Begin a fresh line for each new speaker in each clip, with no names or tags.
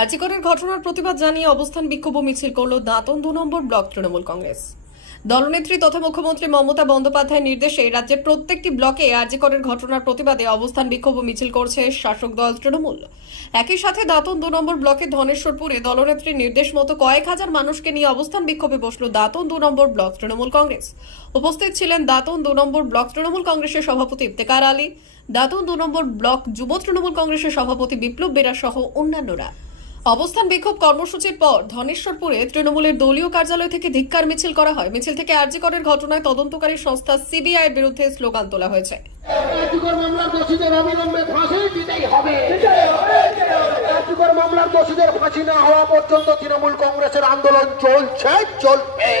আর্জিকরের ঘটনার প্রতিবাদ জানিয়ে অবস্থান বিক্ষোভ মিছিল করল দাঁতন দু নম্বর ব্লক তৃণমূল কংগ্রেস। দলনেত্রী তথা মুখ্যমন্ত্রী মমতা বন্দ্যোপাধ্যায়ের নির্দেশে রাজ্যের প্রত্যেকটি ব্লকে আর্জিকরের ঘটনার প্রতিবাদে অবস্থান বিক্ষোভ মিছিল করছে শাসক দল তৃণমূল। একই সাথে দাঁতন দু নম্বর ব্লকের ধনেশ্বরপুরে দলনেত্রীর নির্দেশ মতো কয়েক হাজার মানুষকে নিয়ে অবস্থান বিক্ষোভে বসল দাঁতন দু নম্বর ব্লক তৃণমূল কংগ্রেস। উপস্থিত ছিলেন দাঁতন দু নম্বর ব্লক তৃণমূল কংগ্রেসের সভাপতি ইফতেকার আলী দাঁতন দু নম্বর ব্লক যুব তৃণমূল কংগ্রেসের সভাপতি বিপ্লব বেরা সহ অন্যান্যরা। অবস্থান বিক্ষোভ কর্মসূচির পর ধনেশ্বরপুরে তৃণমূলের দলীয় কার্যালয় থেকে ধিক্কার মিছিল করা হয়। মিছিল থেকে আরজিকরের ঘটনায় তদন্তকারী সংস্থা সিবিআই বিরুদ্ধে স্লোগান তোলা হয়েছে।
মামলার দোষীদের ফাঁসি না হওয়া পর্যন্ত তৃণমূল কংগ্রেসের আন্দোলন চলছে চলবে।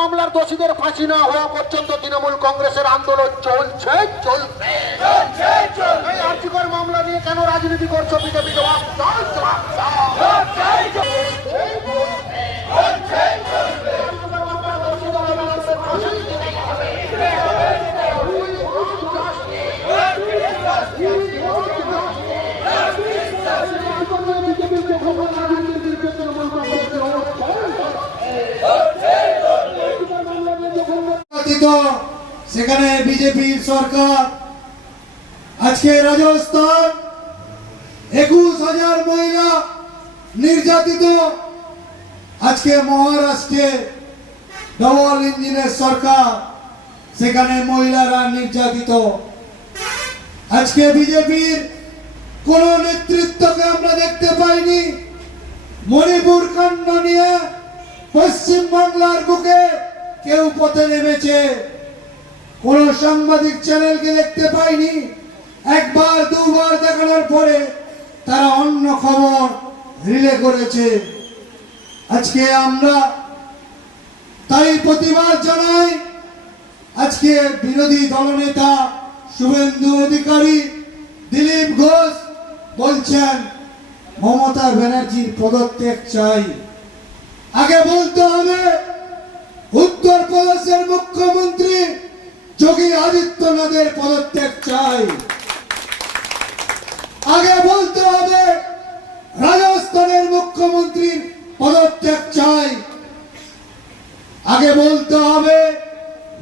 মামলার দোষীদের ফাঁসি না হওয়া পর্যন্ত তৃণমূল কংগ্রেসের আন্দোলন চলছে চলবে। নিয়ে কেন রাজনীতি করছ? বিজেপি জবাব
সেখানে বিজেপির সরকার আজকে রাজস্থান একুশ হাজার মহিলা নির্যাতিত। আজকে মহারাষ্ট্রে ডবল ইঞ্জিনের সরকার, সেখানে মহিলারা নির্যাতিত। আজকে বিজেপির কোন নেতৃত্বকে আমরা দেখতে পাইনি। মণিপুর কাণ্ড নিয়ে পশ্চিম বাংলার বুকে কেউ পথে নেমেছে। কোন সাংবাদিক চ্যানেলকে দেখতে পাইনি। একবার, দুবার দেখানোর পরে তারা অন্য খবর রিলে করেছে। আজকে আমরা তাই প্রতিবাদ জানাই। আজকে বিরোধী দলনেতা শুভেন্দু অধিকারী দিলীপ ঘোষ বলছেন, মমতা ব্যানার্জির পদত্যাগ চাই। আগে বলতে হবে, উত্তর প্রদেশের মুখ্যমন্ত্রী যোগী আদিত্যনাথের পদত্যাগ চাই।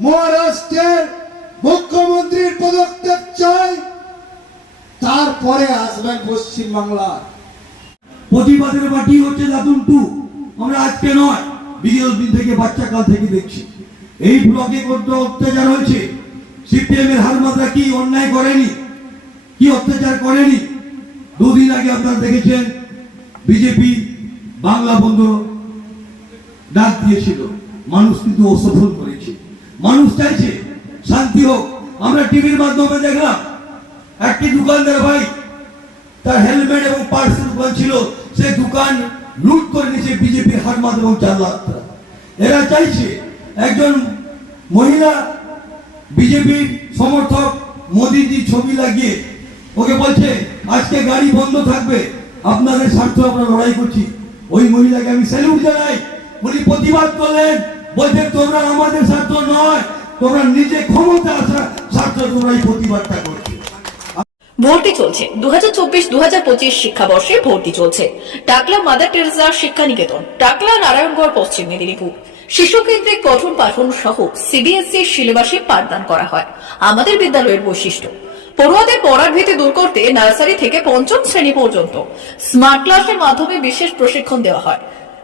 মহারাষ্ট্রের মুখ্যমন্ত্রীর পদত্যাগ চাই, তারপরে আসবেন পশ্চিম বাংলার
প্রতিবাদের পার্টি হচ্ছে দাতুন টু। আমরা আজকে নয় বিগত দিন থেকে বাচ্চা কাল থেকে দেখছি। এই ব্লকে কত অত্যাচার হয়েছে? সিপিএম এর হারমাত্রা কি অন্যায় করেনি? কি অত্যাচার করেনি? দুদিন আগে আপনারা দেখেছেন, বিজেপি বাংলা বন্ধু ডাক দিয়েছিল। মানুষ কিন্তু অসফল করেছে। মানুষ চাইছে, শান্তি হোক। আমরা টিভির মাধ্যমে দেখলাম, একটি দোকানদার ভাই তার হেলমেট এবং পার্সেল দোকান ছিল, সে দোকান লুট করে নিয়েছে বিজেপির হারমাত এবং চাল্লাতরা এরা চাইছে একজন মহিলা বিজেপির সমর্থক মোদিজি ছবি লাগিয়ে, ওকে বলছে, আজকে গাড়ি বন্ধ থাকবে, আপনাদের স্বার্থ আমরা লড়াই করছি। ওই মহিলাকে আমি স্যালুট জানাই। উনি প্রতিবাদ করলেন। বলছে, তোমরা আমাদের স্বার্থ নয়, তোমরা নিজে ক্ষমতা আসা স্বার্থ তোমরা এই প্রতিবাদটা করছ।
ভর্তি চলছে। দু হাজার চব্বিশ দু হাজার পঁচিশ শিক্ষাবর্ষে ভর্তি চলছে। টাকলা মাদার টেরেসা শিক্ষা নিকেতন টাকলা নারায়ণগড়, পশ্চিম মেদিনীপুর। শিশু কেন্দ্রিক পঠন পাঠন সহ সিবিএসই সিলেবাসে পাঠদান করা হয়। আমাদের বিদ্যালয়ের বৈশিষ্ট্য, পড়ুয়াদের পড়ার ভীতি দূর করতে নার্সারি থেকে পঞ্চম শ্রেণি পর্যন্ত স্মার্ট ক্লাসের মাধ্যমে বিশেষ প্রশিক্ষণ দেওয়া হয়।